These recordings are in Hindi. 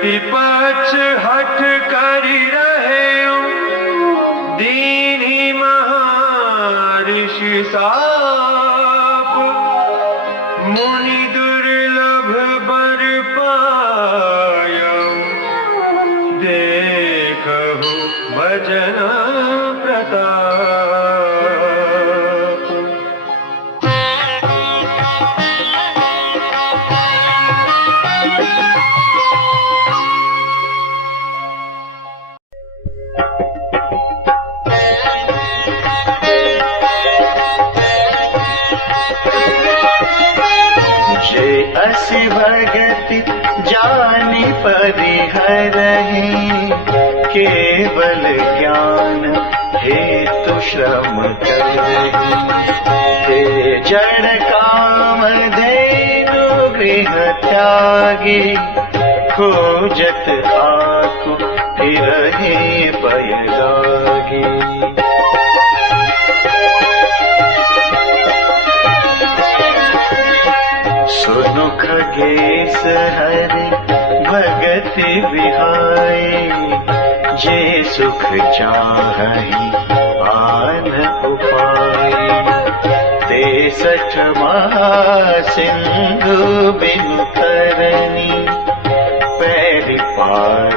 प्रतिपक्ष हठ करि रहे दीन्ही महर्षि साप। मुनि दुर्लभ बर पायौ देखहु भजन प्रताप। असी भगति जानि परिहरहि, केवल ज्ञान हेतु श्रम करहि। ते जड़ काम धेनु गृह त्यागी, खोजत आकु फिरहि बैरागी। सुनु खगेश हरि भगति विहाई, जे सुख चाहि आन उपाय। 63 महासिंधु बिनु तरनी, पैरि पार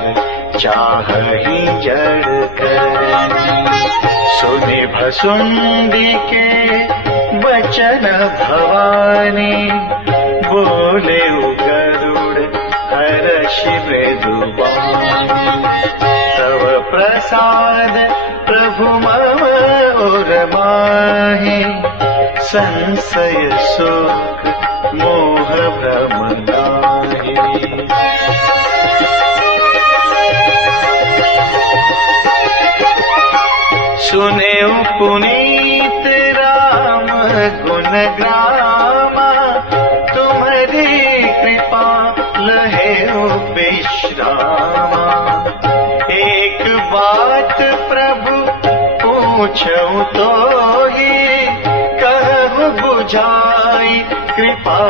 चाहि जड़ करनी। सुनि भसुंडी के बचन भवानी, बोले गरुड़ हर्षि मृदुबानी। तव प्रसाद प्रभु मम और माहि, संशय शोक मोह भ्रम नाहि। सुने पुनीत राम गुण ग्रामा, तुम्हारी कृपा लहे विश्रामा। एक बात प्रभु पूछूं तो ही, कहु बुझाई कृपा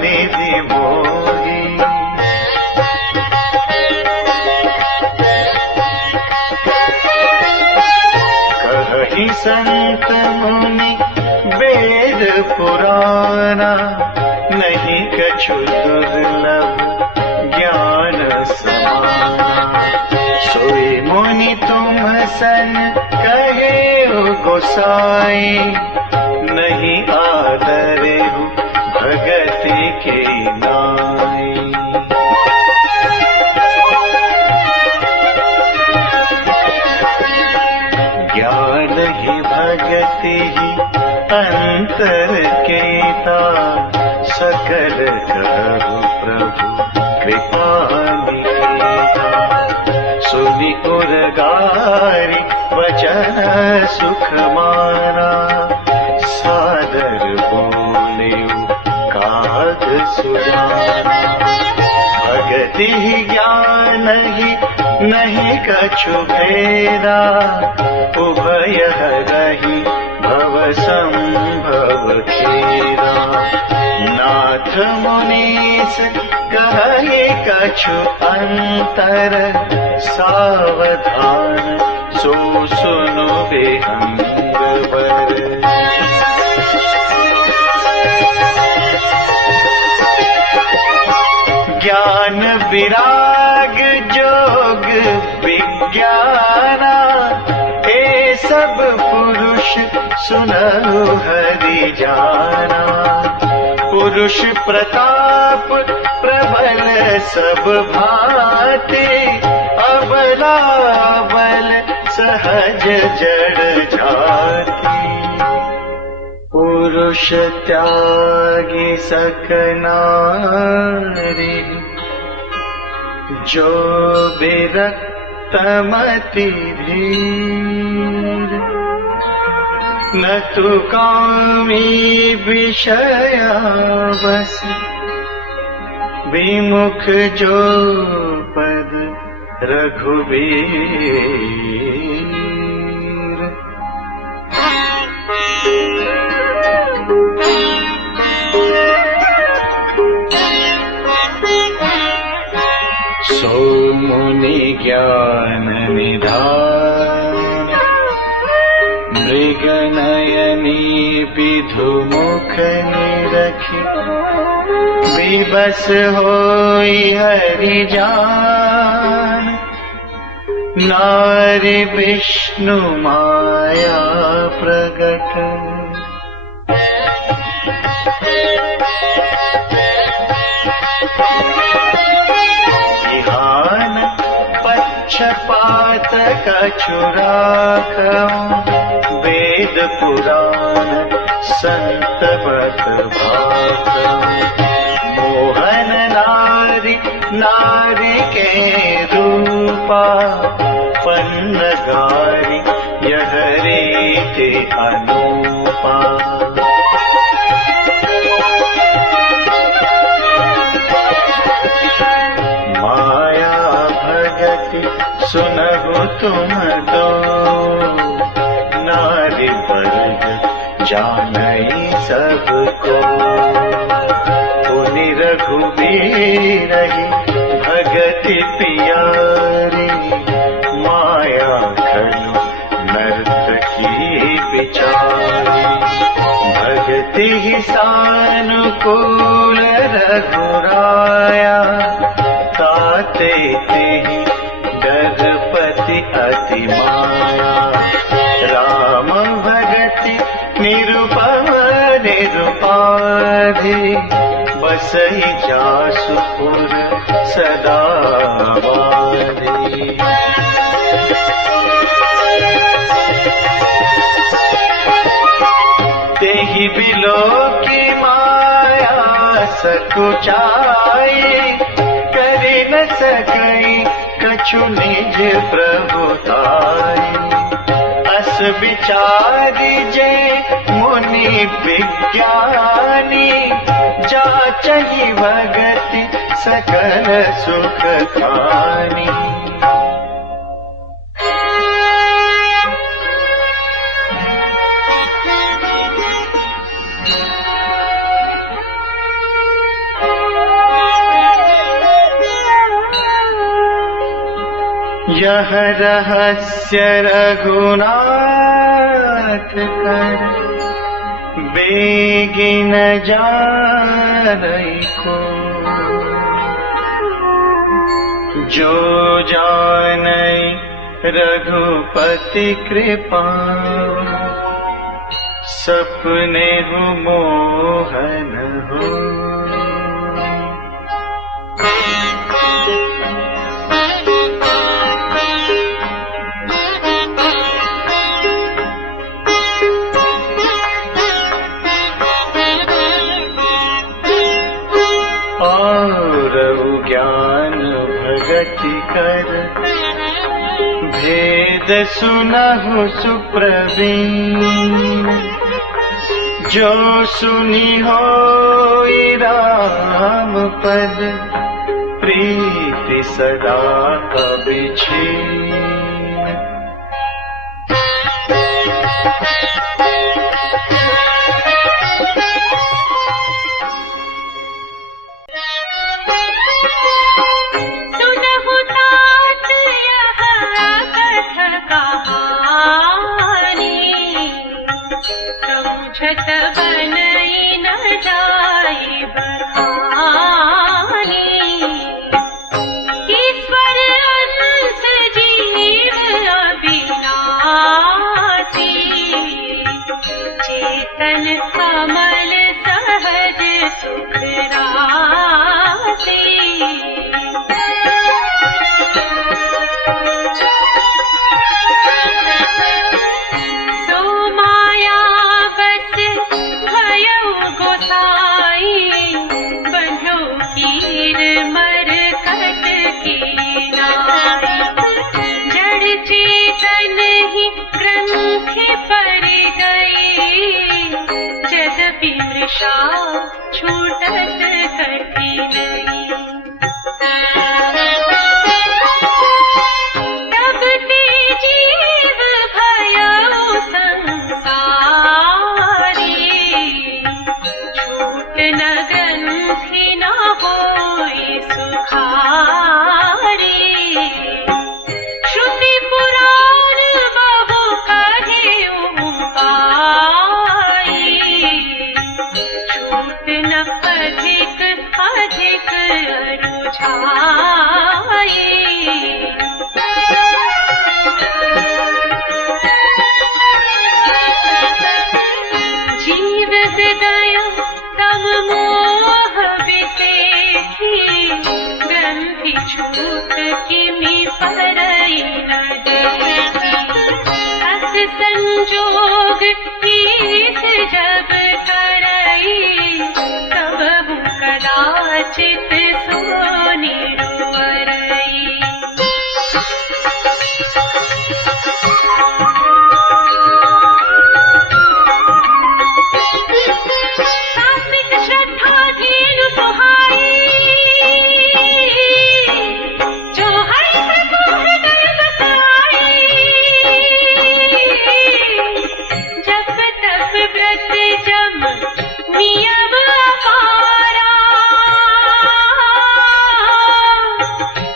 निधि मोही। कहि संत मुनि वेद पुराना, नहीं कछु दुर्लभ ज्ञान समाना। सोई मुनि तुम सन कहे गोसाई, नहीं आदरे भगति के नाई। ज्ञान ही भगति ही अंतर केता, सकल कहु प्रभु कृपा निकेता। सुनि उरगारी वचन सुख माना, सादर बोलेउ काग सुजाना। भगति ही ज्ञान ही नहीं कछु भेदा, उभय रही भव संभव खेदा। नाथ मुनीस कहे कछु अंतर, सावधान सो सुनो बेहंग बर। ज्ञान विराग जोग विज्ञाना, ए सब पुरुष सुनहु हरि जाना। पुरुष प्रताप प्रबल सब भांति, अबला बल सहज जड़ जाति। पुरुष त्यागी सकनारी, जो विरक्त मति धीर। न तु कामी विषया बस, विमुख जो पद रघुवीर। सो मुनि ज्ञान निधान, मृग नयनी विधु मुख निरखी, विबस होई हरि जान, नारी विष्णु माया प्रगट। ध्यान पक्षपात कछु राखऊं, वेद पुराण संत बत भाखऊं। मोहन नारी नारी के रूपा, पन्नगारी यह रीति अनूपा। माया भगति सुनहु तुम दो, नारी वर्ग जानई सबको। पुनि रघुबीर भगति पियारी, माया खलु नर्तकी बिचारी। भगति ही सानुकूल रघुराया, ताते तेहि डरपति अति माया। राम भगति निरुपम निरुपाधि, बसई जासुपुर सदा बाधी। तेहि बिलो की माया सकुचाई, करि न सकई कछु निज प्रभुताई। अस विचारी जे मुनि विज्ञानी, जाचहि भगति सकल सुख खानी। यह रहस्य रघुनाथ कर, बेगी न जानई को। जो जानई रघुपति कृपा, सपने हु मोहन हो। ज्ञान भगति कर, भेद सुनहु सुप्रवीण। जो सुनी होई राम पद, प्रीति सदा अभिछीन। समझत बनई न जाय बखानी, ईश्वर अंश जीव अविनाशी। चेतन कमल सहज सुख राशि, छूटत कठिन तब ते जीव भयो संसारी। छूट न ग्रंथि न होई सुखारी। अधिक अधिक रुझाई। जीव हृदय तम मोह विसेखी, ग्रंथि छूट किमि परई न देखी। अस संजोग ईस जब करई, तब हूँ कदाचित सो निरुवरई। सात्विक श्रद्धा धीरु सुहाई, जो हरि प्रभु हृदय बसाई। जप तप व्रत जम नियम अपारा,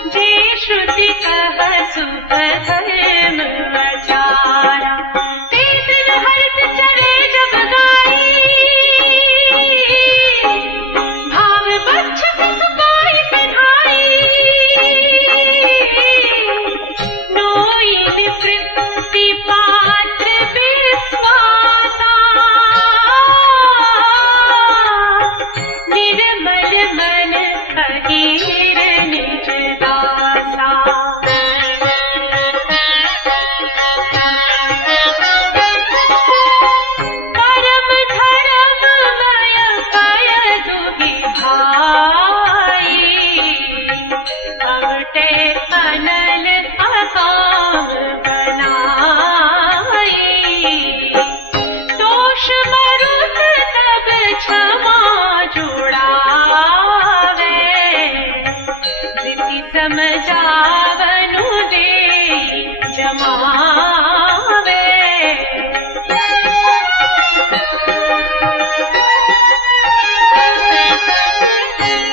जे श्रुति कह शुभ धर्म आचारा। ते दिन हरत चले जब गाई, भाव बच्छ सुपाई पधाई। नोई निवृत्ति पात्र विश्वासा, निर्मल मन अहीर निज दासा। परम धर्ममय कय दुहि भाई, अवटे अनल अकाम बनाई। दोष मरुत तब क्षमा जुड़ावे, रीति समझावनु दे जमावे।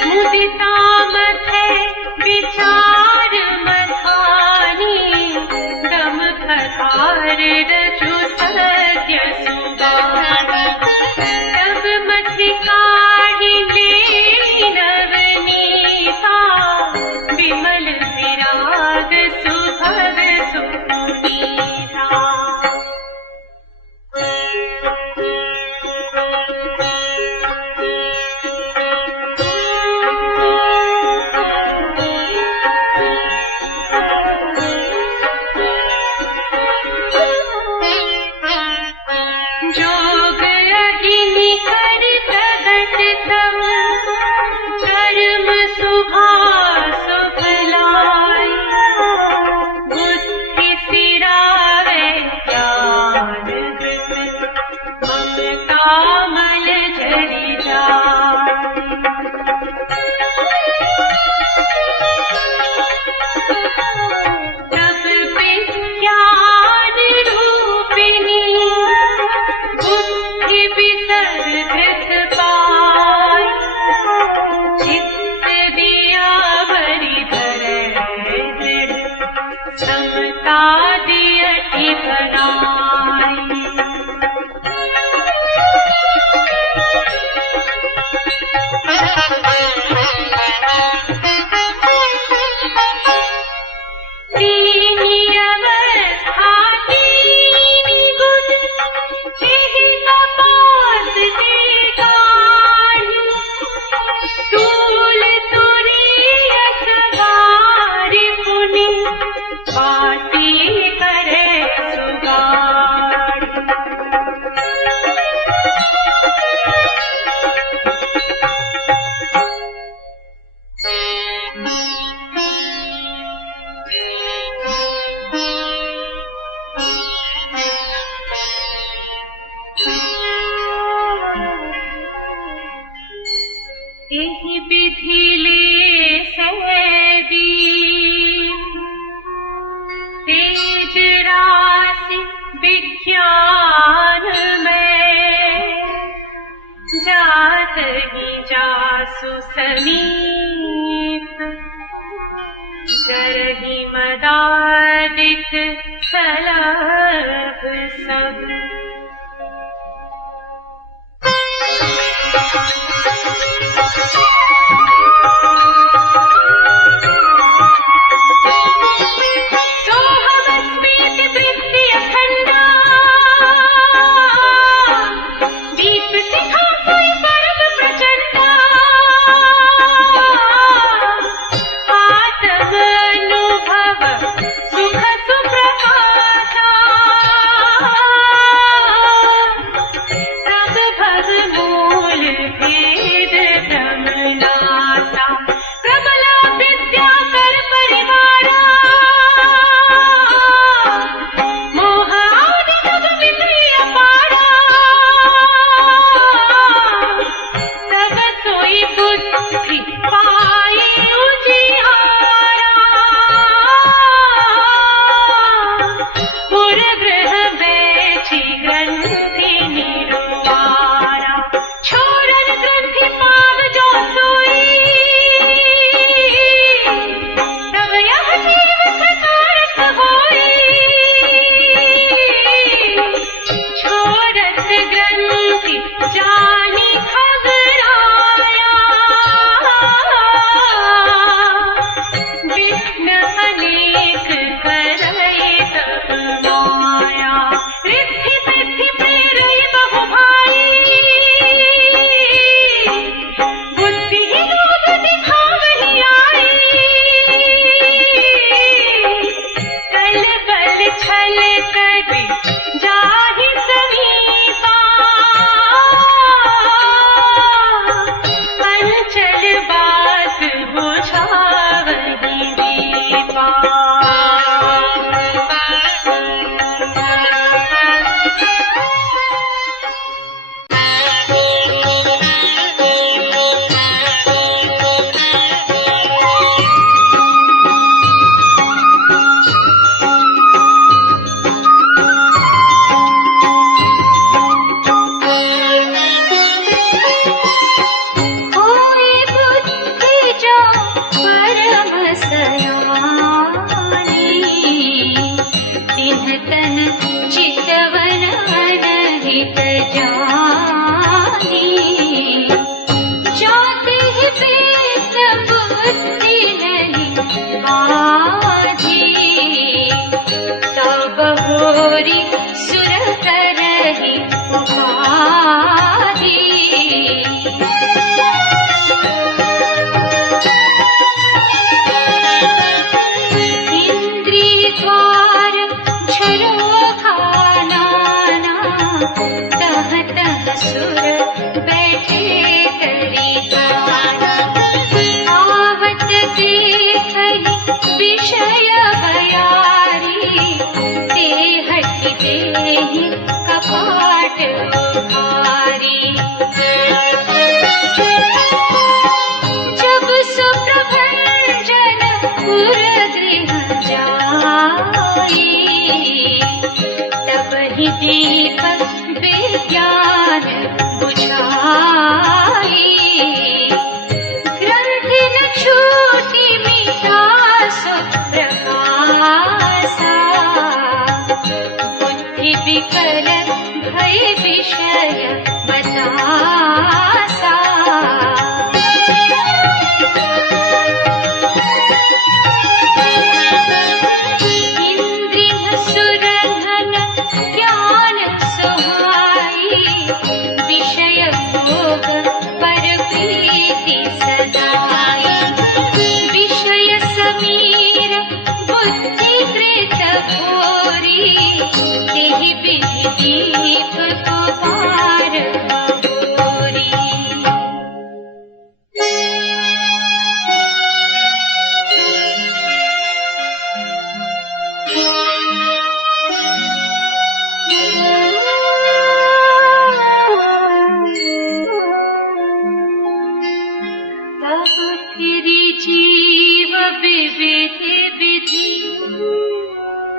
मुदिता मथे विचार मथानी, दम पधार रचु सत्य सुबानी। तब मथि काढ़ी लेहि नवनीता, विमल विराग सुभग सुपुनीता। जोग अग्नि कर प्रगट तम, कर्म शुभा शुभ लाई। बुद्धि सिरावे ज्ञान वृत, ममता मल जरि जाय। तब विज्ञान रूपिणी, बुद्धि विसर धृत पाय। चित्त दिया बरि धरै दृढ़, समता दियति बनाई। तीनि अवस्था तीनि गुण, एहि तपास ते गाढ़ी। तूल तुरीय सवारि पुनि, बाती करे सुगाढ़ी। एहि विधि ले सहदी, तेज राशि विज्ञान में। जात ही जासु समीप, जरहि मदादिक सलभ सब।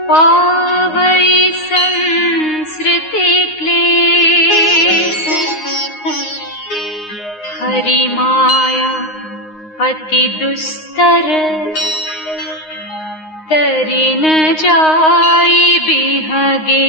पावै संसृति क्लेश हरि माया अति दुस्तर तरि न जाई बिहगे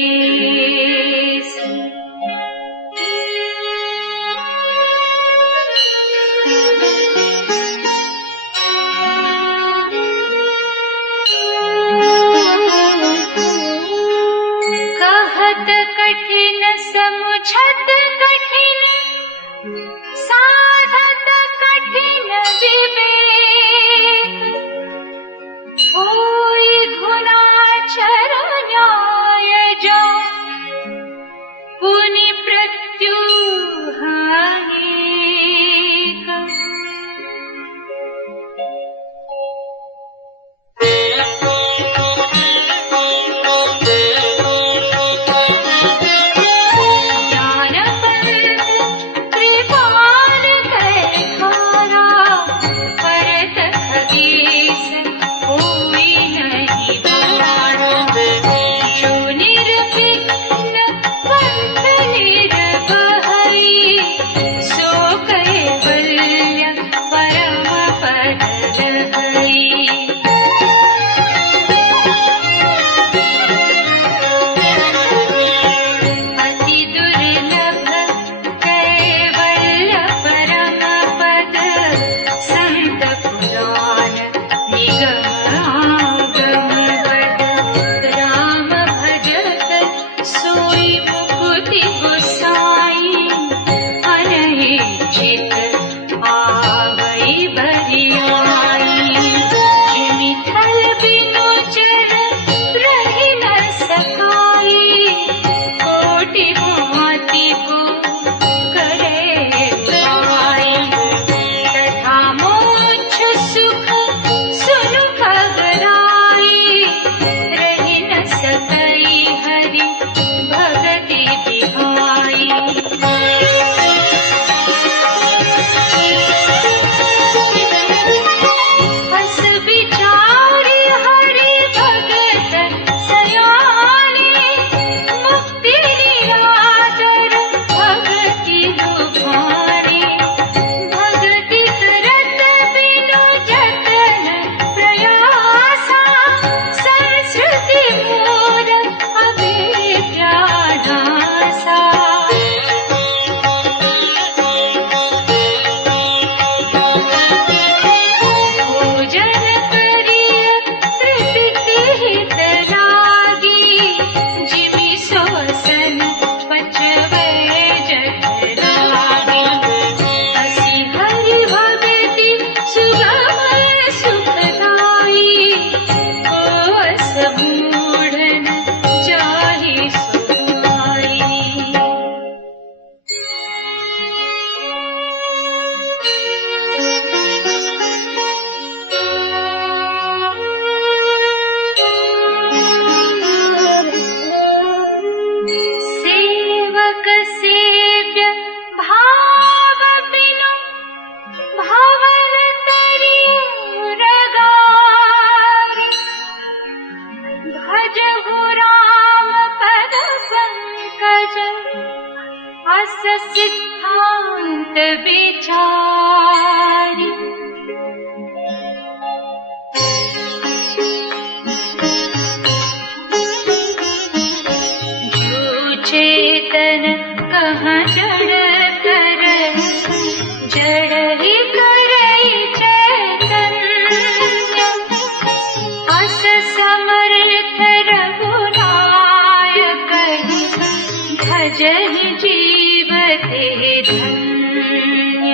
कहत कठिन समुझत कठिन, साधत कठिन विवेक। होई गुणाचर न्याय जो, पुनि प्रत्युह अनेक। सिद्धांत विचारी जो चेतन कहाँ जड़ कर जड़ ही करई चैतन्य अस समर्थ रघुनायक भजहि जीव ते धन्य।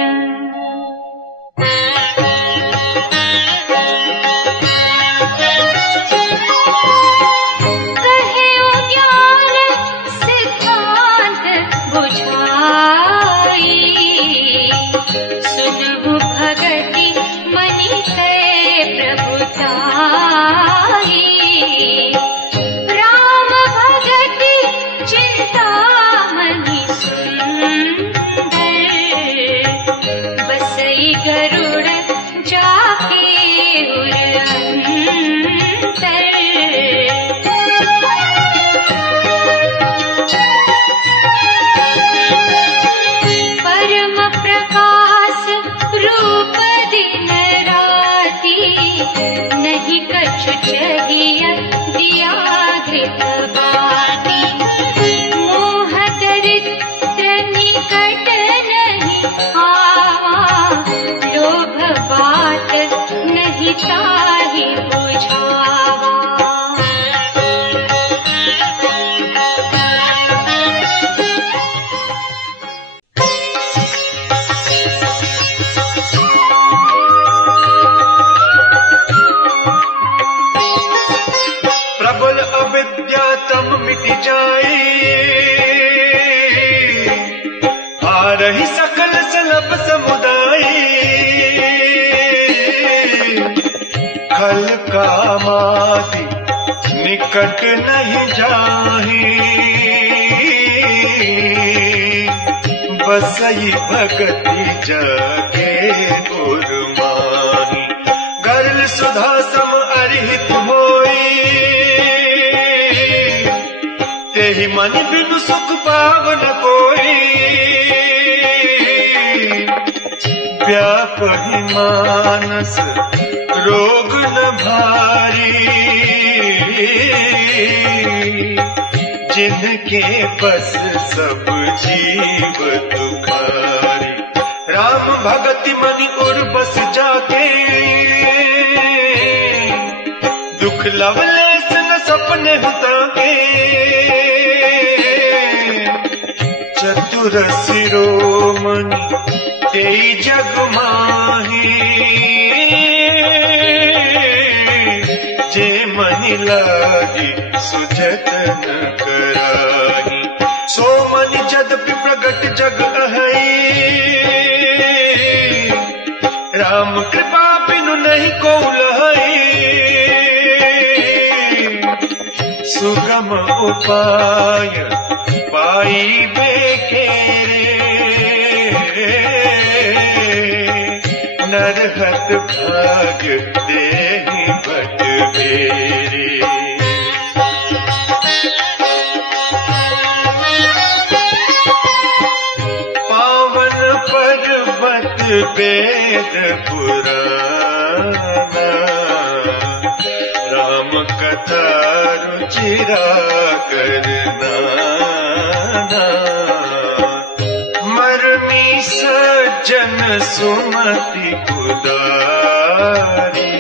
कहियो ज्ञान सिद्धांत बुझाई सुनहु भगति मनि से प्रभुताई राम भगति चिंता मनि सुंदर बसई गरुड़ जाके उर अंतर। परम प्रकाश रूप दे ताहि बुझावा। प्रबल अविद्या तम मिट जाए, आ रही सकल सलभ समुदाय। खल का माति निकट नहीं जाही, बसई भगति जाके गुरमाही। गरल सुधा सम अरहित होई, तेहि मन बिनु सुख पावन कोई। व्यापहि मानस रोग न भारी, जिनके बस सब जीव दुखारी। राम भगति मनि उर बस जाके, दुख लवलेस न सपने हुताके। चतुर शिरोमणि तेई जग माही, जे मनि लागी सुजत न कराही। सो मनि जदपि प्रगट जग अहै, राम कृपा बिनु नहीं को लहै। सुगम उपाय पाइबे केरे, नरहत भाग्य देहि भट बेरे। पावन पर्वत वेद पुराना, राम कथा रुचिरा करना। मरमी सज्जन सुमति उदारी,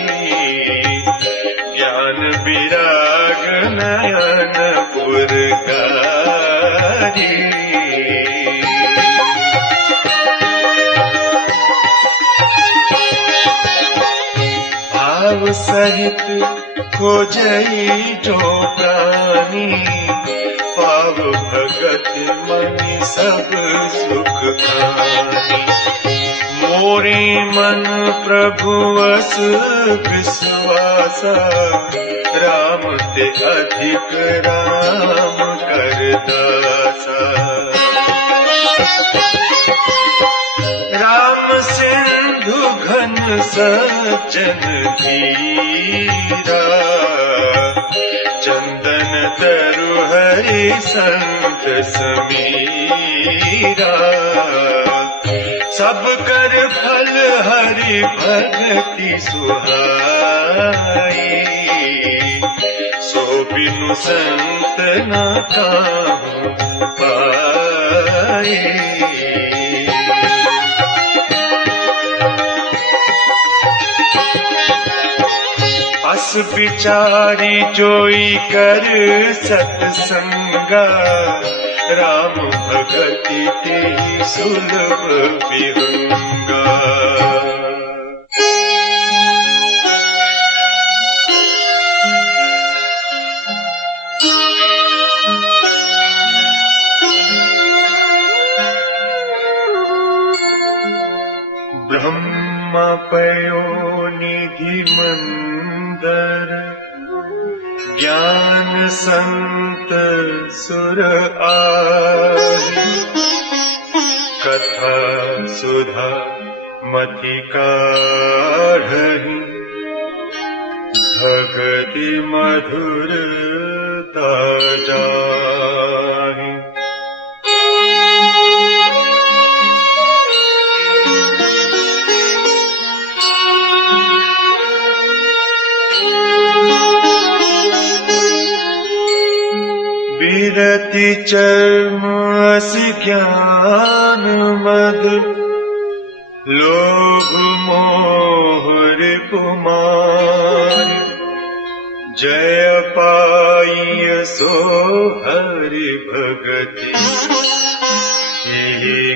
ज्ञान विराग नयन पुरगारी। भाव सहित खोजई जो प्राणी, पाव भगत मनि सब सुख खानी। मोरे मन प्रभु अस विश्वासा, राम ते अधिक राम करदासा। राम सिंधु घन सज्जन धीरा, चंदन तरु हरि संत समीरा। सब कर फल हरि भगति सुहाई, सो बिनु संत न काहू पाई। अस विचारी जोई कर सत्संगा, राम भगति तेहि सुलभ विहंगा। ब्रह्म पयो निधि मंदर, ज्ञान संत सुर आदि। कथा सुधा मति काढ़हि, भगति मधुरता जाहि। विरति चर्म असि ज्ञान मद, लोभ मोह रे रिपुमार जय पाइय सो हरि भगति यही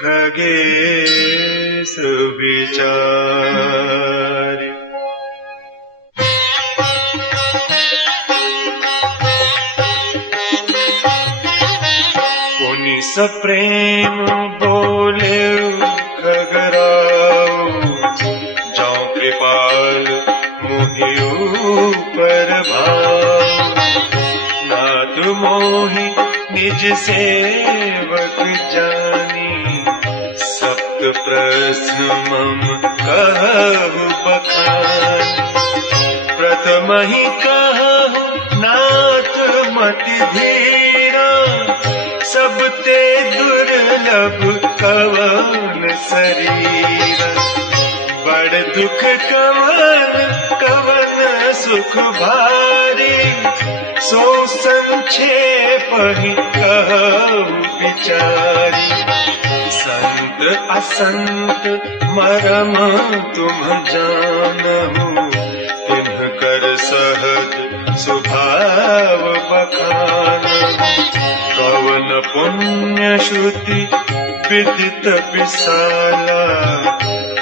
खगे सुविचार। पुनि सप्रेम बोले खगराओ जौ कृपाल मोहि ऊपर भाव नाथ मोहि निज सेवक जानी सप्त प्रश्न मम कहु बखानी। प्रथम ही कहु नाथ मति धीरा सब ते दुर्लभ कवन शरीर बड़ दुख कवन कवन सुख भारी सो संक्षेप ही कहु विचारी। संत असंत मरम तुम जानहु तिन्ह कर सहज स्वभाव बखानहु। कवन पुण्य श्रुति विदित विशाला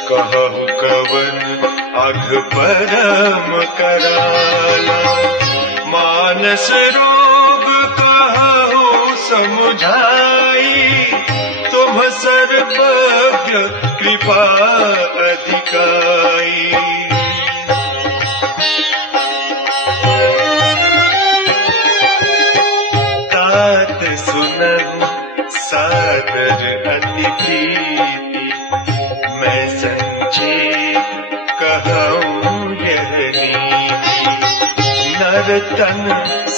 कहु कवन अघ परम कराला। मानस रोग कहु समुझाई तुम सर्वज्ञ कृपा अधिकाई। तात सुनहु सादर अति प्रीति मैं संक्षेप कहूँ यह नीति। नर तन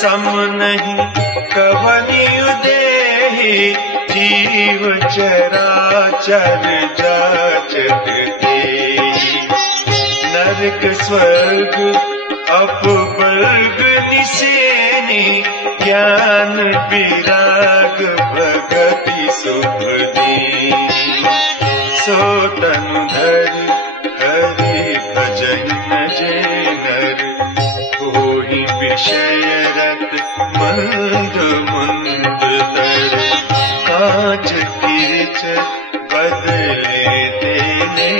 सम नहीं कवनियु देहि जीव चराचर जाचक तेहि। नरक स्वर्ग अपवर्ग निसेनि ज्ञान विराग भगति शुभ दीनि। सो तनु धर हरि भजन जे नर होहि विषय रत मंद मुंद तर। कांच किरच बदले देने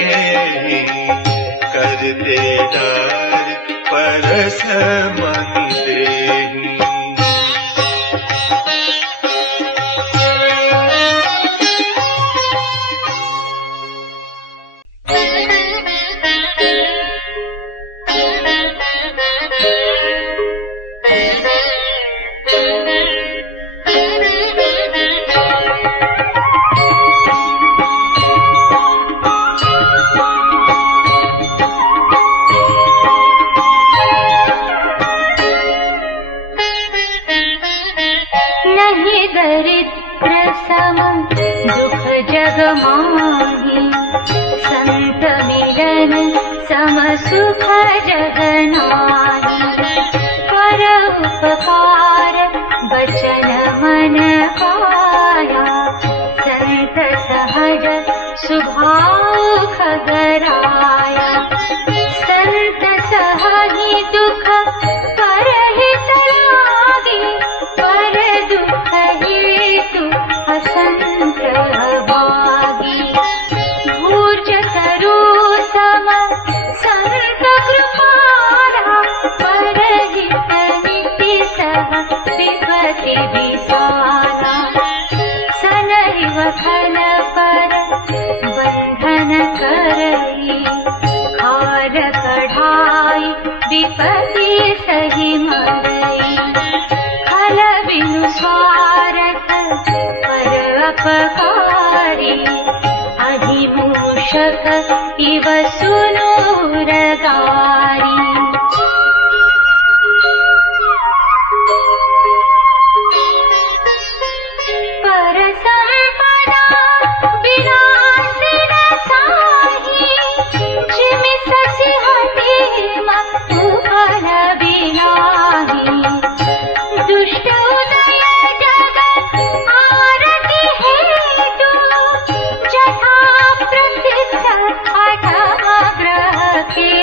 करते डार परस मन देहि। दुख जग माही संत मिलन सम सुख जग नाही। कर उपकार बचन मन पाया संत सहज स्वभाव खगराया। संत सहहि दुख परहित लागे पर दुख हेतु असंत भागी। भूर्ज तरु सम संत कृपाला परहित नीति सह विपति विसाला। सनहि वखन पर बंधन करई खार कढ़ाई विपति सही मरई। खल बिनु स्वार्थ पर अपकारी अधिमूषक इव सुनूरगारी। पर संपदा विनाशी न साही जिमि ससि हठिम उपल बिनाही। दुष्ट उदय जग आरती हेतु जथा प्रसिद्ध अठम ग्रह के।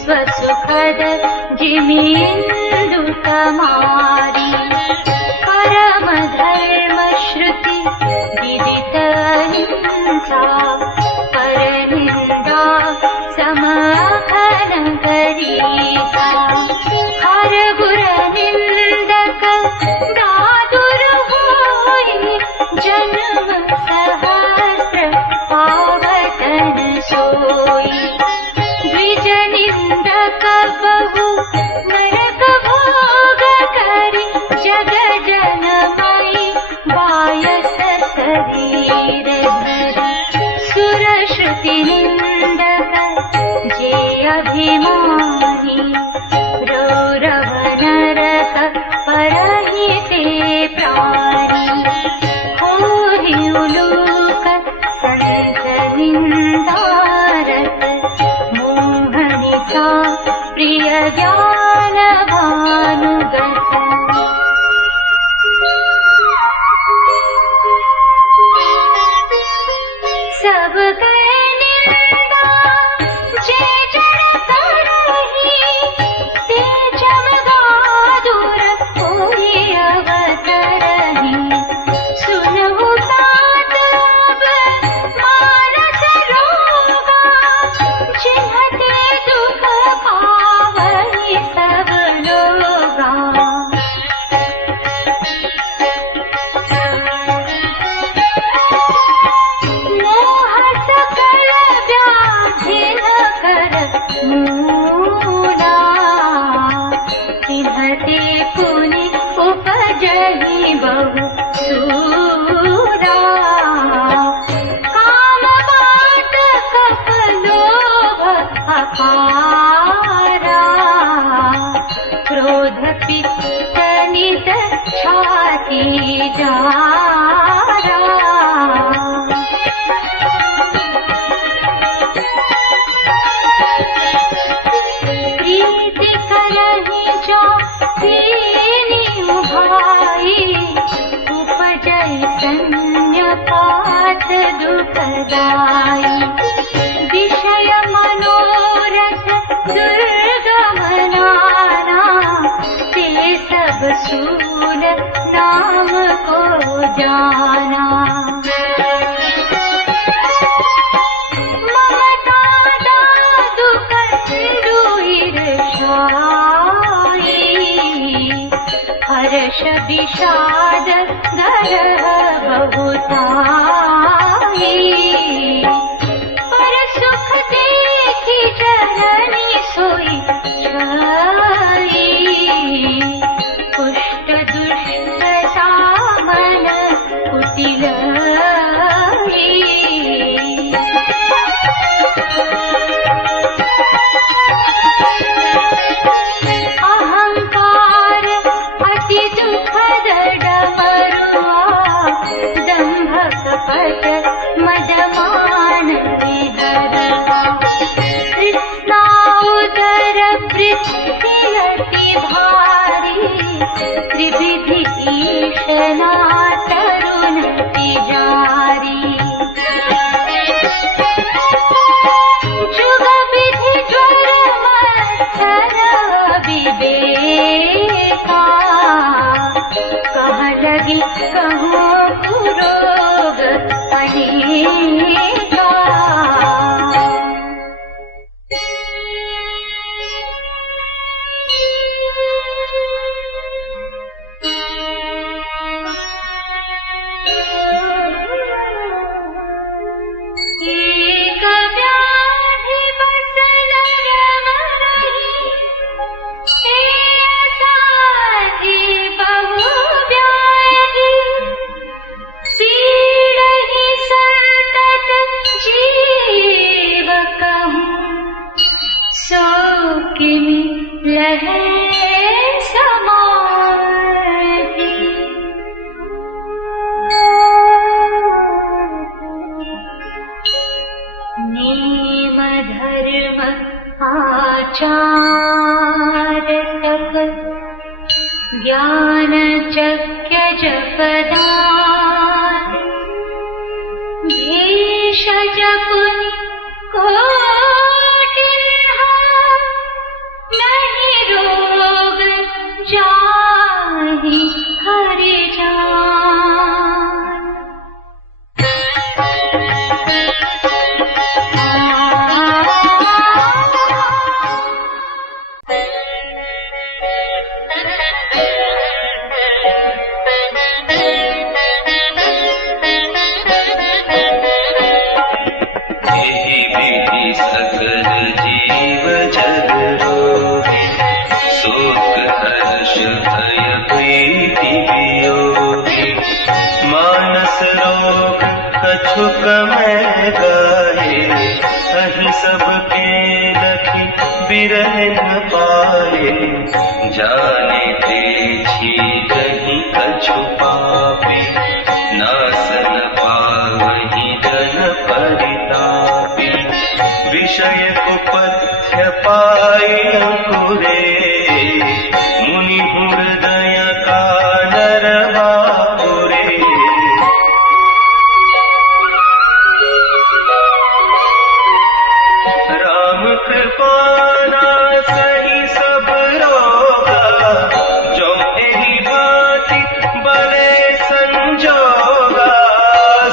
विश्व सुखद जिमिंदु तमारी परम धर्म श्रुति विदित हिंसा पर निंदा समखन करीसा हर गुर निंदक दादुर होई जन्म सहस्र पावतन सोई द्विज निंदक बहु नरक भोग करी जग जनमई बायस शरीर धरी सुर श्रुति निंदक जे अभिमानी रौरव नरक परहिते प्राणी होहि उलूक संत निंदारत मोहनि सा प्रिय ज्ञान भानुगत सब गए निंदा जे जन करही ते जमदादुर होई अवतरही सुनहु तात अब मानस रोगा जिन्हते दुख पावहि सब लोगा मोह सकल व्याधि न कर मूला तिन्हते पुनि उपजहि बहु सूरा काम बाट कप लोभ अपारा क्रोध पित्त नित छाती जारा प्रीति करहि जो दीनी उभाई उपजै सन्न्यपात दुखदाई विषय मनोरथ दुर्गम नाना ते सब सूल नाम को जाना ममता दादु कंदु ईर्ष्याई हर्ष विषाद गरह बहुताई पर सुख देखी जननी सोई छाई पुष्ट दुष्टता मन कुटिलाई अहंकार अति दुखद डमरुआ दंभ कपट मदमान विहरवा तृष्णा उदर पृथ्वी अति भारी त्रिविधि ईशना तरुण तिजारी जुग विधि ज्वर मत्सर विवेका कह लगी कहूँ कुरोग अनेका एक व्याधि बस नर मरहि हे असाधि बहु व्याधि पीड़हि संतत जीव कहूँ सो किमि लहै समाधि नेम धर्म आचार तप ज्ञान चक्य जपदान भेषज पुनि कोटिन्हा रह न पाए, जाने तेजी कहीं कछु पापी, नास न पावहि जन परितापी, विषय कुपथ्य पाए अंकुरे, मुनि हृदय का नर बापुरे। राम कृपा ना सही सब रोगा, जो एहि भांति बने संजोगा,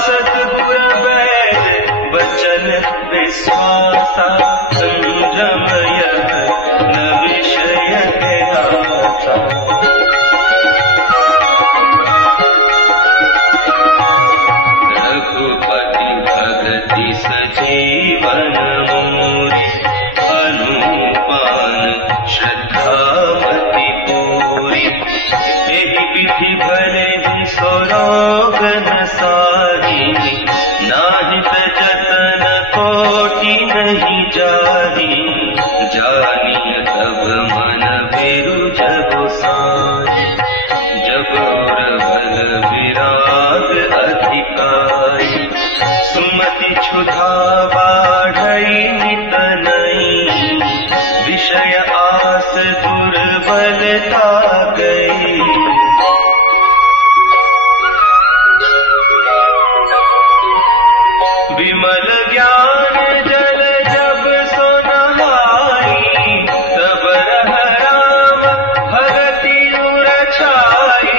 सतगुर वैद वचन विश्वासा, संयम यह न विषय के आसा। रघुपति भगति सजीवन मोरी, अनुपान श्रद्धावती पूरी, एहि विधि भले ही सो रोग न साही, नाहित जतन कोटि नहीं जाही, जानिय तब मन बिरुज गोसाई, जब और भल विराग अधिकारी, सुमति क्षुधा बाढ़ई नित नई, विषय आस दुर्बलता गई। विमल ज्ञान जल जब सो नहाई, तब रह राम भगति उर छाई,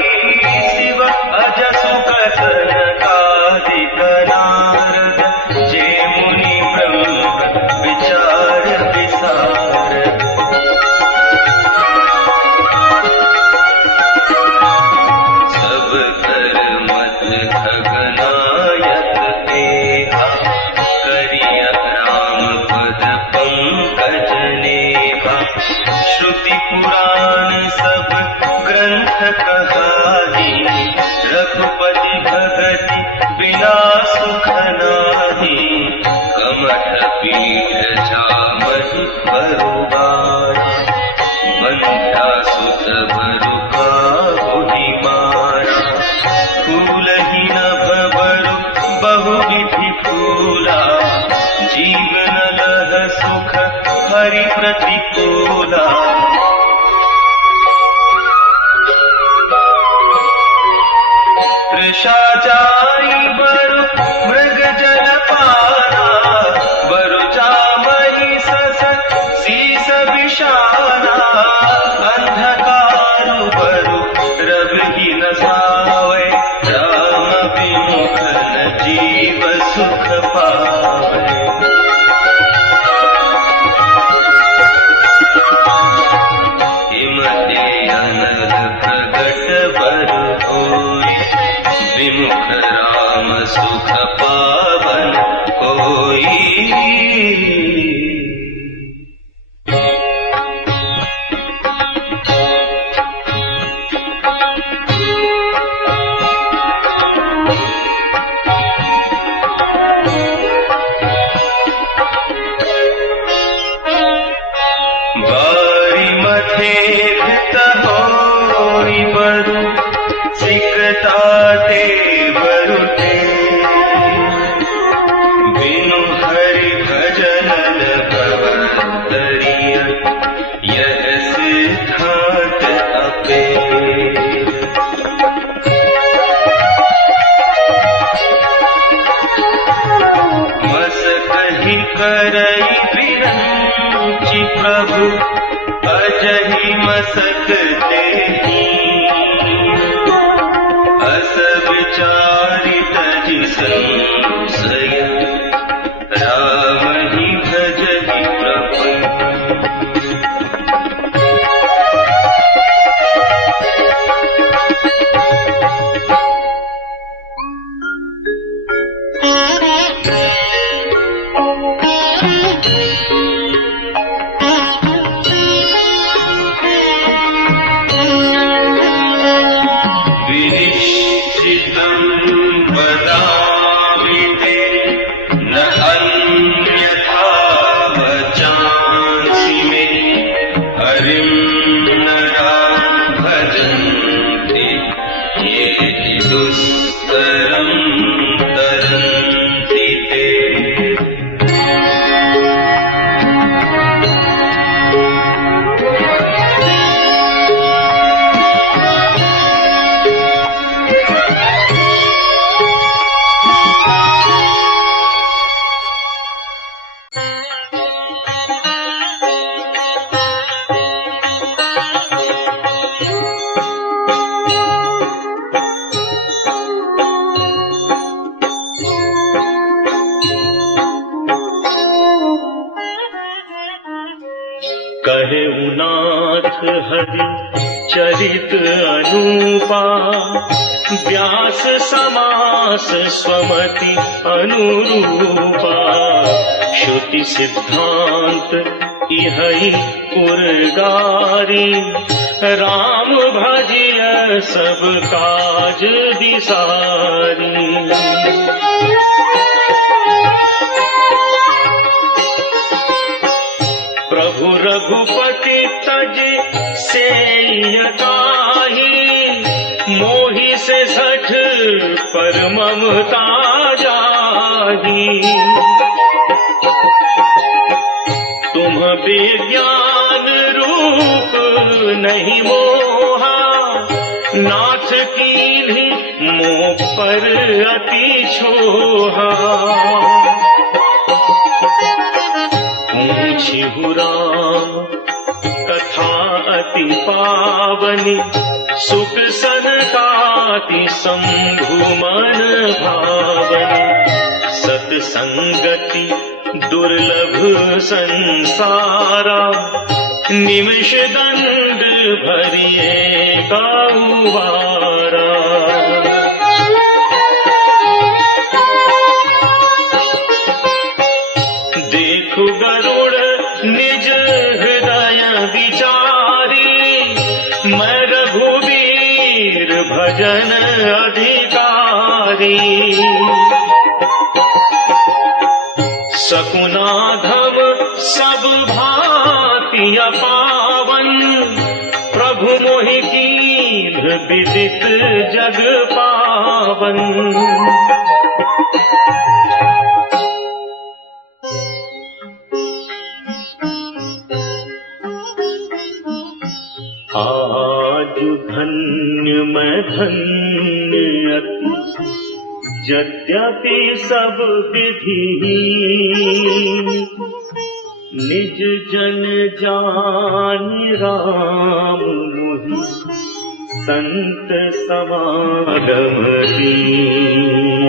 शिव अज सुख सनकादिक नारद, जे मुनि ब्रह्म विचार विसारद। सब कर मत खगनायक तेहा, करिय राम पद पंकज नेहा, श्रुति पुराण सब ग्रंथ कहाही, रघुपति भगति बिना सुख नाही, कमठ पीठ जामहि बरुबारा, बंध्या सुत बरु काहुहि मारा, फूलहि नभ बरु बहुविधि फूला, जीवन लह सुख हरि प्रतिकूला। तृषा जाई बरु मृग जल पाना, बरु जामहि सस शीस विषाना, अंधकारु बरु रवि न सावै, राम विमुख न जीव सुख पावै। हिमते अनल प्रगट बरु होई, विमुख राम सुख पावन कोई। बारी मथे घृत होई बरु, सिकता ते बरु ते, बिनु हरि भजन भवतरिय, यह सिद्धांत अपे। मस कहि करई विरंचि प्रभु, अजहि मसक देहि, अस विचारि तजि संशय, राम ही भजहि प्रभु। विनिश्चितं वदामि ते, हरिं नरा भजन्ति ये दुस्तरं तरन्ति ते। कहे नाथ हरि चरित अनूपा, व्यास समास स्वमति अनुरूपा। श्रुति सिद्धांत इहै उर्गारी, राम भजिय सब काज बिसारी। प्रभु रघुपति तज सेय काहि, मोहि से सठ पर ममता जाहि। तुम बेज्ञान रूप नहीं मोहा, नाथ कीन्ही मोह पर अति छोहा। पूछिहु राम कथा अति पावनी, सुख सनकाति शंभु मन भावनी। सतसंगति दुर्लभ संसारा, निमिष दंड भरिए गौवारा। देखु गरुड़ निज हृदय विचारी, मैं रघुवीर भजन अधिकारी। सकुनाधम सब भांति पावन, प्रभु मोहि कीन्ह विदित जग पावन। आज धन्य मैं धन्य अति, यद्यपि सब विधि। निज जन जानि राम मोहि, संत समागम दीन।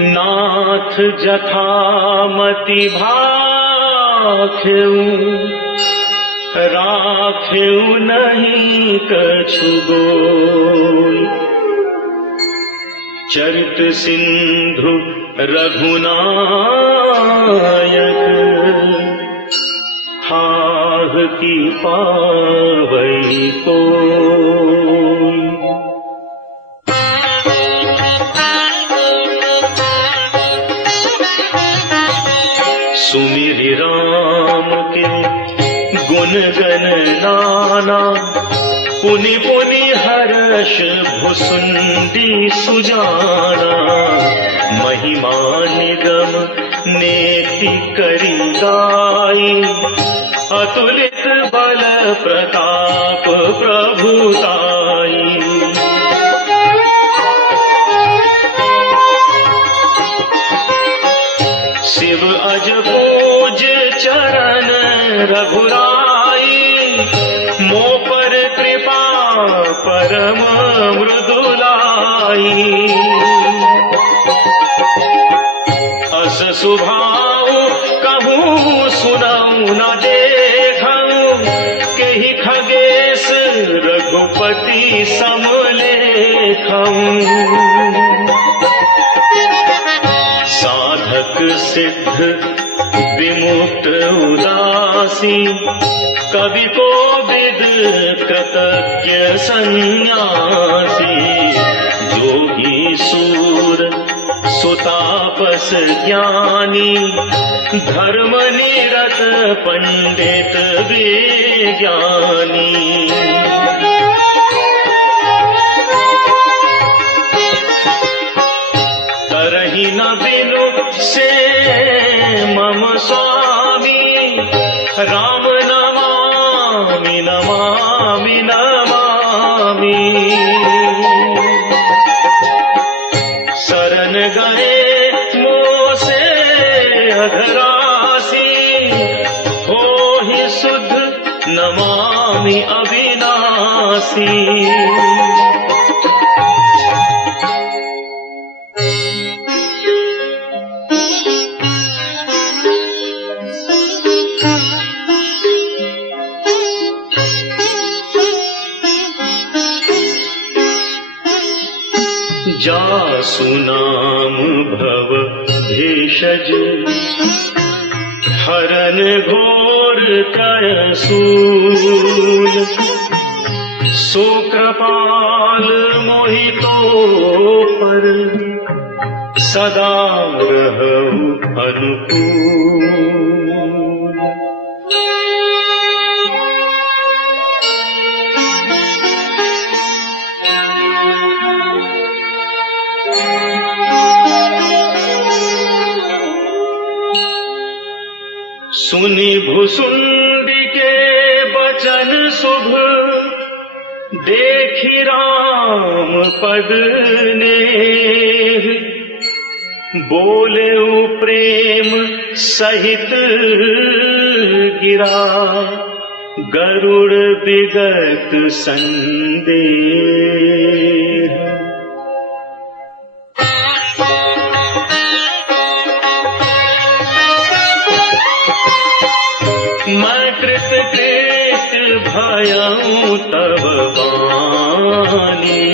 नाथ जथामति भाख्यऊ, राख्यऊ नहीं कछु गोई। चरित सिंधु रघुनायक, थाह की पावई कोई। सुमिरि राम के गुण गण नाना, पुनि पुनि हर्ष भुसुंडी सुजाना। महिमा निगम नेति करि गाई, अतुलित बल प्रताप प्रभुताई। शिव अज पूज चरण रघुराई, मो पर कृपा परम मृदुलाई। अस सुभाव कहूँ सुनाऊँ न देखूँ, केहि खगेश रघुपति समलेखऊँ। साधक सिद्ध विमुक्त उदासी, कवि कोविद कृतज्ञ सन्यासी, जोगी सूर सुतापस ज्ञानी, धर्म निरत पंडित विज्ञानी। तरहि न बिनु से मम स्वामी, राम नमामि नमामि नमामि। शरण गए मोसे अधरासी, होहि शुद्ध नमामि अविनाशी। जासु नाम भव भेषज, हरन घोर त्रयसूल। सो कृपाल मोहितो पर, सदा रहु अनुकूल। सुनि भुसुंडी के बचन शुभ, देखि राम पद नेह। बोले प्रेम सहित गिरा, गरुड़ विगत संदेह। मैं कृत भयऊ तब वाणी,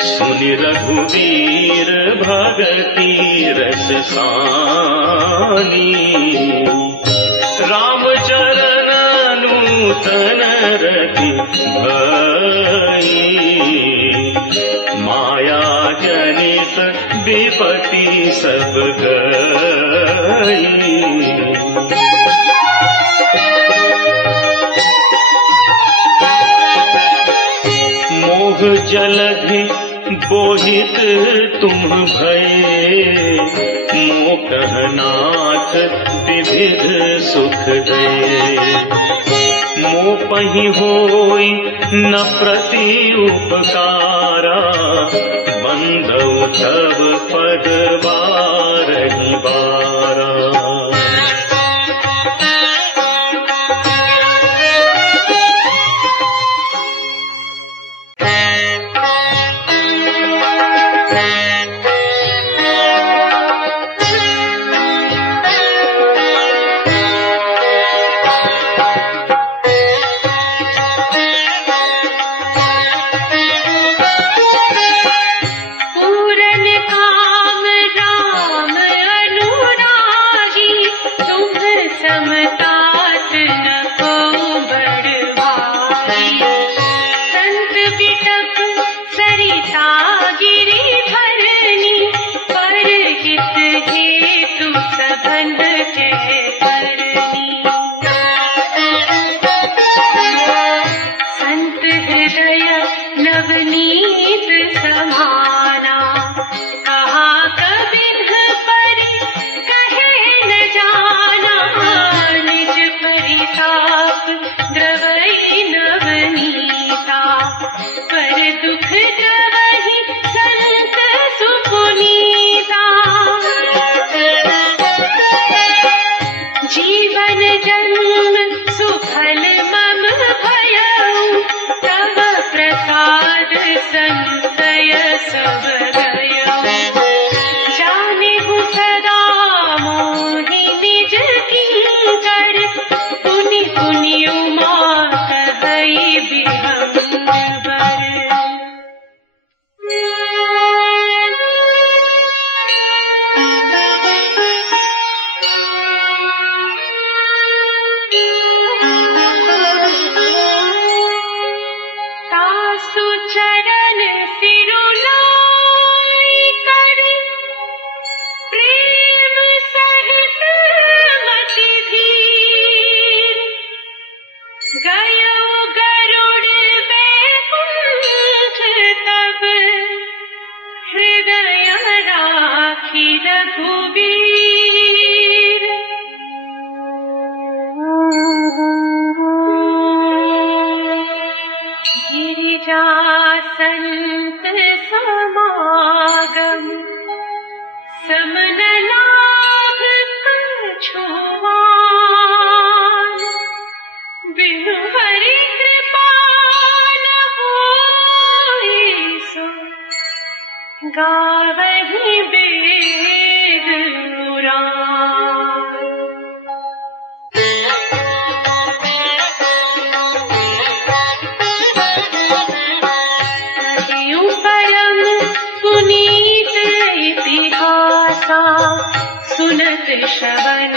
सुनि रघुवीर भगति रस सानी। राम चरण नूतन रति भई, माया जनित विपत्ति सब गई। मोह जलधि बोहित तुम भये, मोकह नाथ विविध सुख दे। मोह पहि होई न प्रति उपकारा, बंधउ तब पद बारहि बारा। पूरन काम राम राखी रघुवीर। गिरिजा संत समागम समन लाभ कछुआन। बिनु हरि कृपा न होई सो गावहि वेद पुराण। कलियुग परम पुनीत इतिहासा। सुनत श्रवण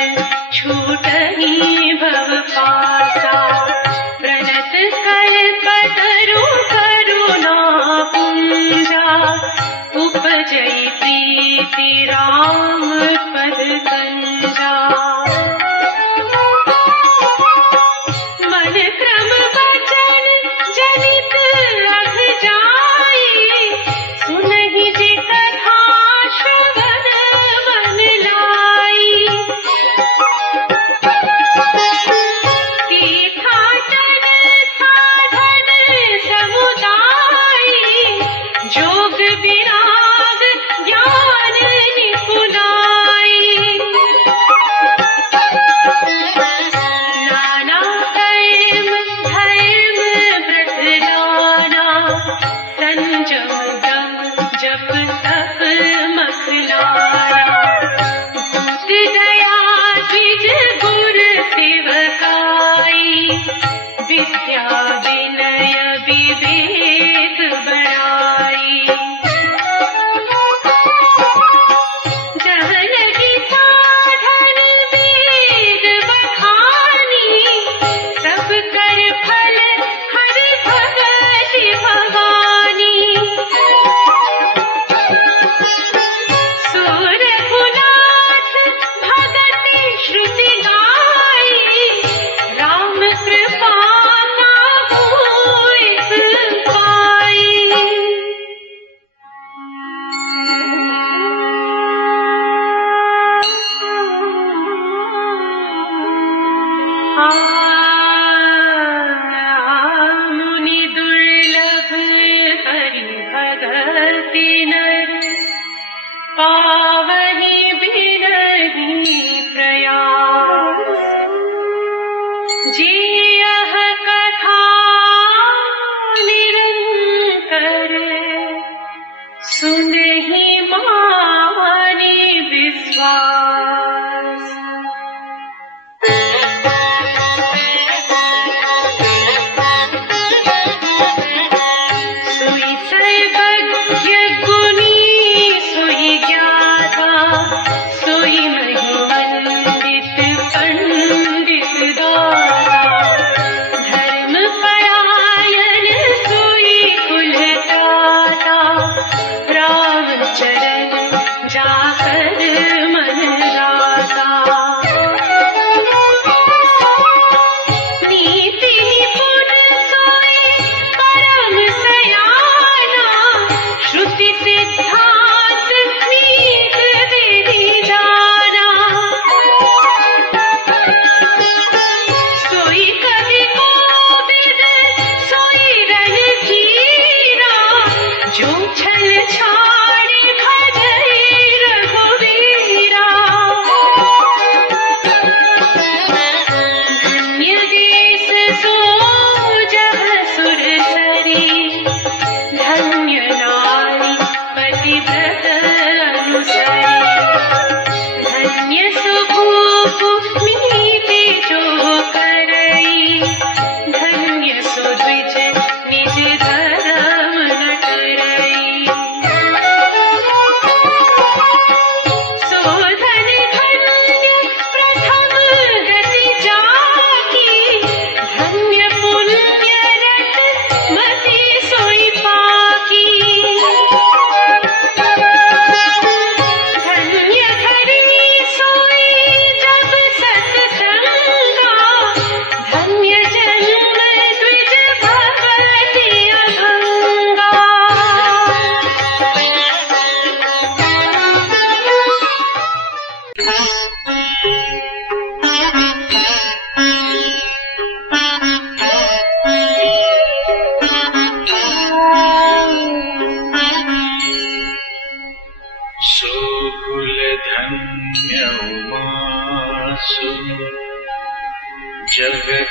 छूटहि भव पासा। प्रणत कल्पतरु करुणा पुंजा। उपजई प्रीति राम पद कंजा। मन क्रम वचन जनित अघ जाई। सुनहि जे कथा श्रवण मन लाई। तीर्थाटन साधन समुदायी। जोग विराग ज्ञान निपुणाई। नाना कर्म धर्म व्रत दाना। संजम दम जप तप मख नारा। भूत दया द्विज गुर सेवकाई। विद्या विनय विवेक बड़ाई। जह लगी साधन वेद बखानी। सब कर फल हरि भगति भवानी। सुर गुनाथ भगति श्रुति गाई। राम कृपा ताहू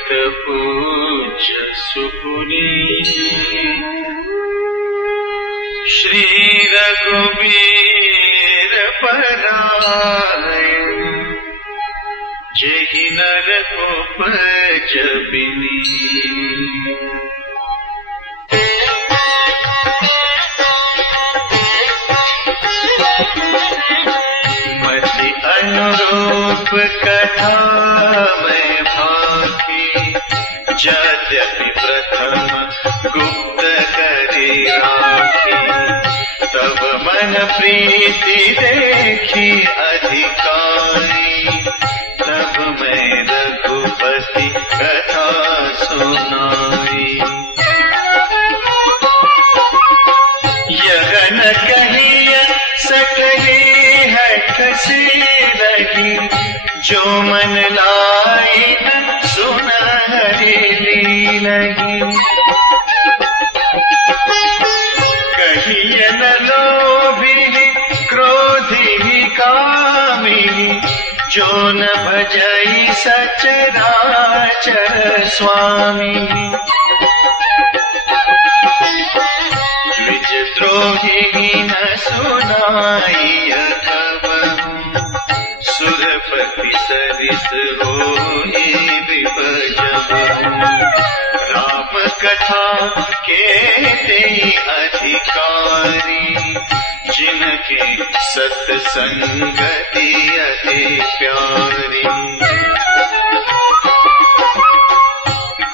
भक्त पूज्य सुपुनीत श्री रघुबीर परायण जेहि नर उपज बिनीत। मति अनुरूप कथा में भागी यद्यपि प्रथम गुप्त करी राखी। तब मन प्रीति देखी अधिकारी तब मैं रघुपति कथा सुनाई। यह न कहिय सकली है कसी रही जो मन लाई न सुनहरी लीलगी। कहिय न लोभी क्रोधी कामी जो न भजई सचराचर स्वामी। द्रोही न सुनाई कबहु सुरपति सरिस होई विपजबहु। राम कथा के तेई अधिकारी जिनके सत्संगति अति प्यारी।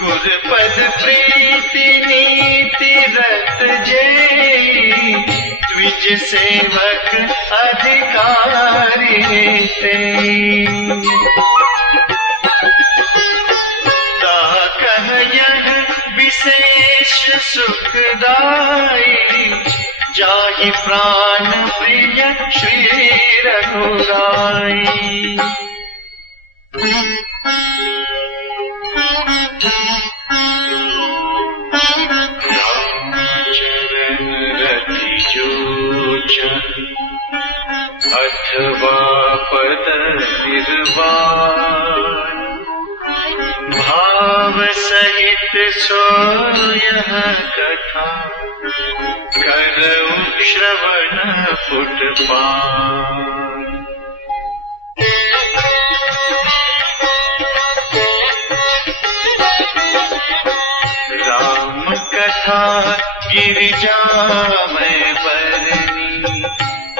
गुरपद प्रीति नीति रत जेई द्विज सेवक अधिकारी तेई। ता कह यह विशेष सुखदाई जाहि प्राण प्रिय श्री रघुराई। अथवा पद निर्वाण भाव सहित सो यह कथा करऊ श्रवण पुटपान। राम कथा गिरिजा में बरनी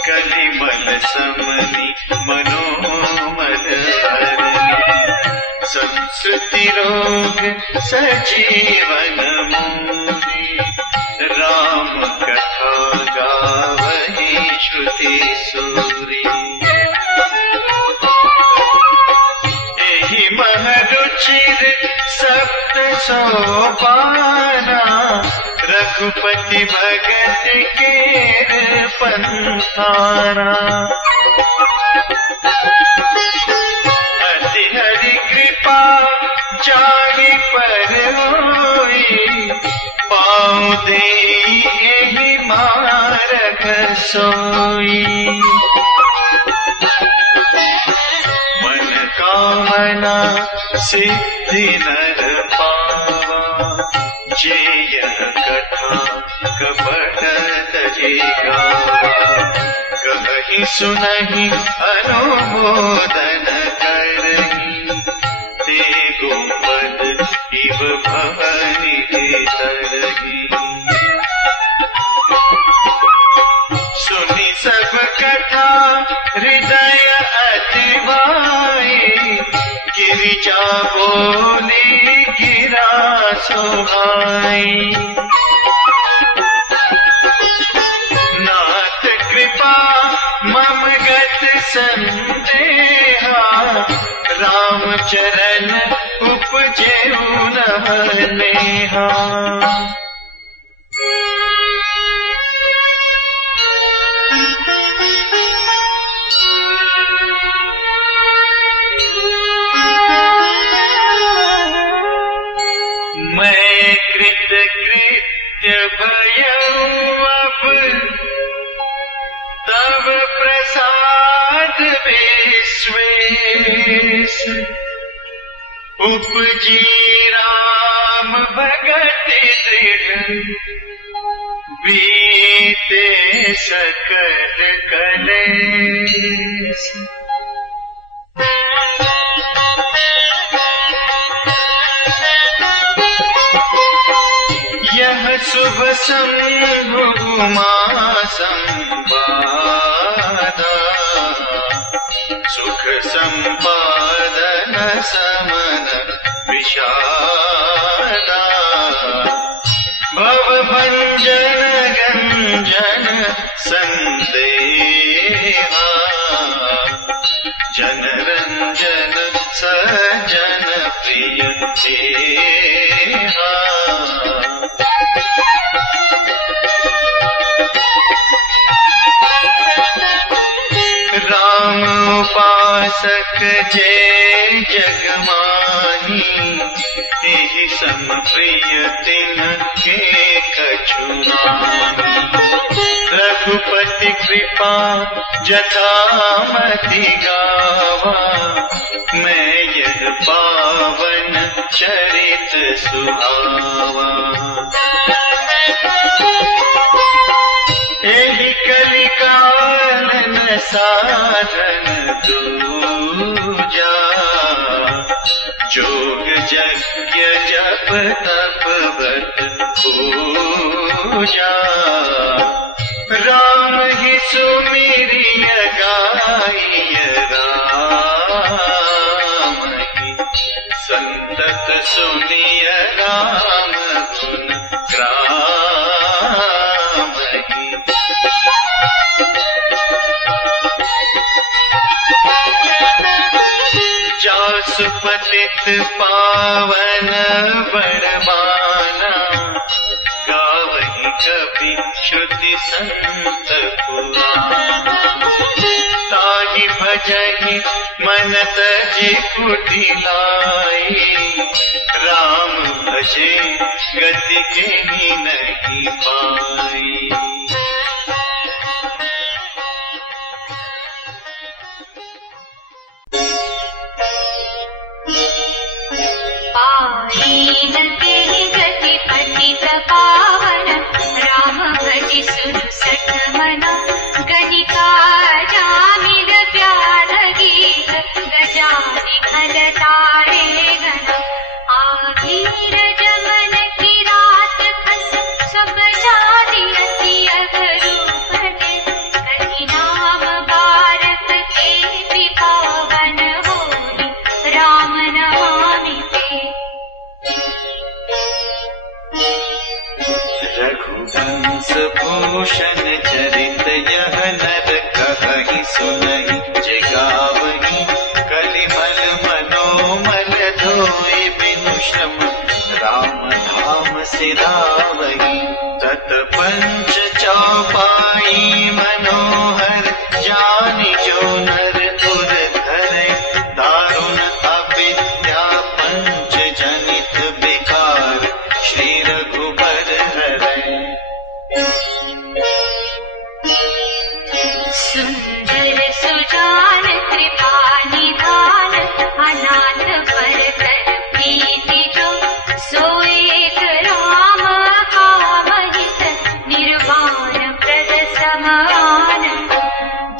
कलिमल समनी मनोमल हरनी। संस्कृति रोग सजीवन मुनि राम कथा गावहि श्रुति सूरी। एहि महरुचिर सप्त सोपाना रघुपति भगत केर पंथाना। अति हरि कृपा जाहि पर होई पाँव देई एहि मार्ग सोई। मन कामना सिद्धि नर पावा जे यह कथा कपट तजेगा। कहि सुनहि अनुमोदन करहि ते गोपद इव भवनि तरहि। सुनि सब कथा हृदय अति भाई गिरिजा बोली गिरा सोहाई। नाथ कृपा मम गत संदेहा राम चरण उपजेउ नेहा। मैं कृत कृत्य भयउ अब तब प्रसाद विश्वेश। उपजी राम भगत दृढ़, बीते सकल कलेश। यह शुभ शंभु संवादा, सुख संपादन समन विषादा। भव भंजन गंजन संदेहा, जन रंजन सजन प्रिय देहा। राम उपासक जय जग माही, एहि सम प्रिय तिनके कछु नाहि। रघुपति कृपा जथामति गावा, मैं यह पावन चरित सुहावा। एहि कलिकानन साधन दूजा, जोग यज्ञ जप तप व्रत पूजा। राम ही सुमिरिय गाइय राम ही, संतत सुनिय राम गुण ग्राम ही। जासु पतित पावन बड़बाना, गावहि कवि श्रुति संत पुराना। ताहि भजहि मन तजि कुटि लाई, राम भजे गति केहि नहीं पाई। पावन राम भजि सुरसठ मना, गणिका जामिल प्यार गीत, गजानि खल तारे गण। आधीर जमन की रात खस, सब जाति अति अघरूप है। कहि नाम भारत के पावन होई, राम नमामि ते। रघुवंश भूषण चरित यह नर कहहि सुनहि, जिगावहि कलिमल मनोमल धोई बिनु श्रम, राम धाम सिरावहि। तत्पंच चौपाई मनोहर, जानि जो नर उर धरै। दारुण अविद्या पंच जनित विकार, श्री रघुबर हरै। सुंदर सुजान कृपा निधान, अनाथ परतर प्रीति जो। सो एक राम कामहित, निर्वाण प्रद समान।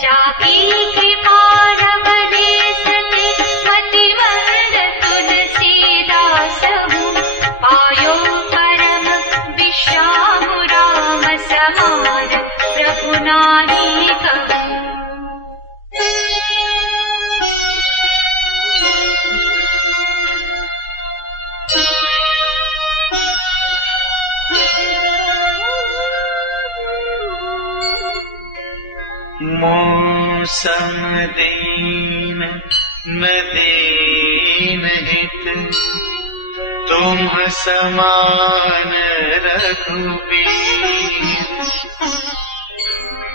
जाकी कृपा रवदेश ते, मति मंद तुलसीदास हूँ। पायो परम विश्राम राम समान, प्रभु नाहि कहूँ। मौसम दीन न दीन हित, तुम समान रघुबीर।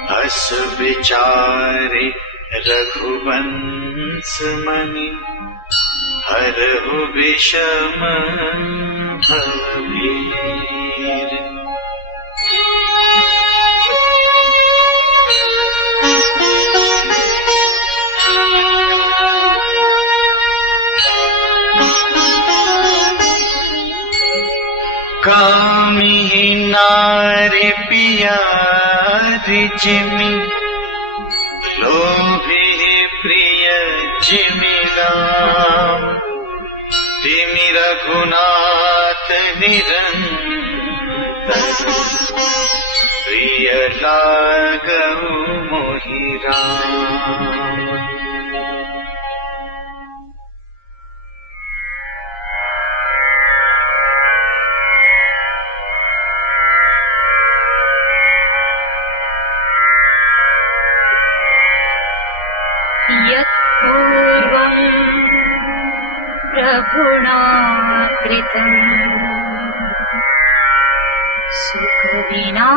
हस विचारे रघुवंश मनि, हरहु विषम भवभीर। कामी नारी पियारी जिमि लोभी प्रिय जिमि राम तिमि रघुनाथ निरंतर प्रिय लागहु मोहि राम। यत्पूर्वं प्रभुना कृतं सुकविना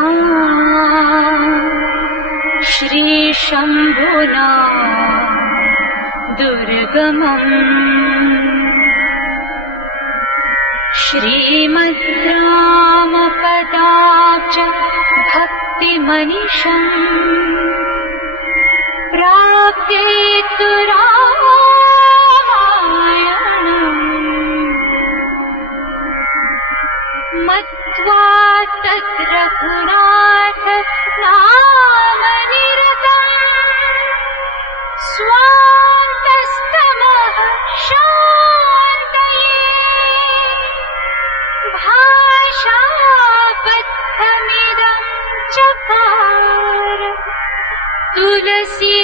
श्रीशम्भुना दुर्गमम् श्रीमद्रामपदाब्ज भक्तिमनिशम् प्राप्तेतु रामायणम् मत्वा तत् रघुनाथ नामनिरतम् स्वान्तस्तमः शान्तये भाषाबद्धमिदं चकार तुलसीदासस्तथा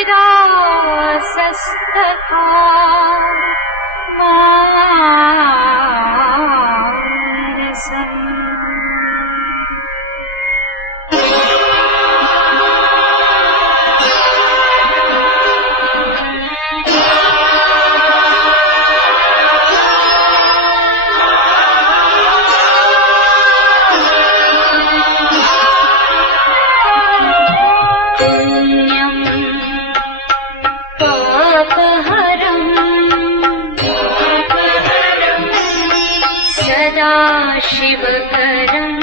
मानसम्। शिवकरम्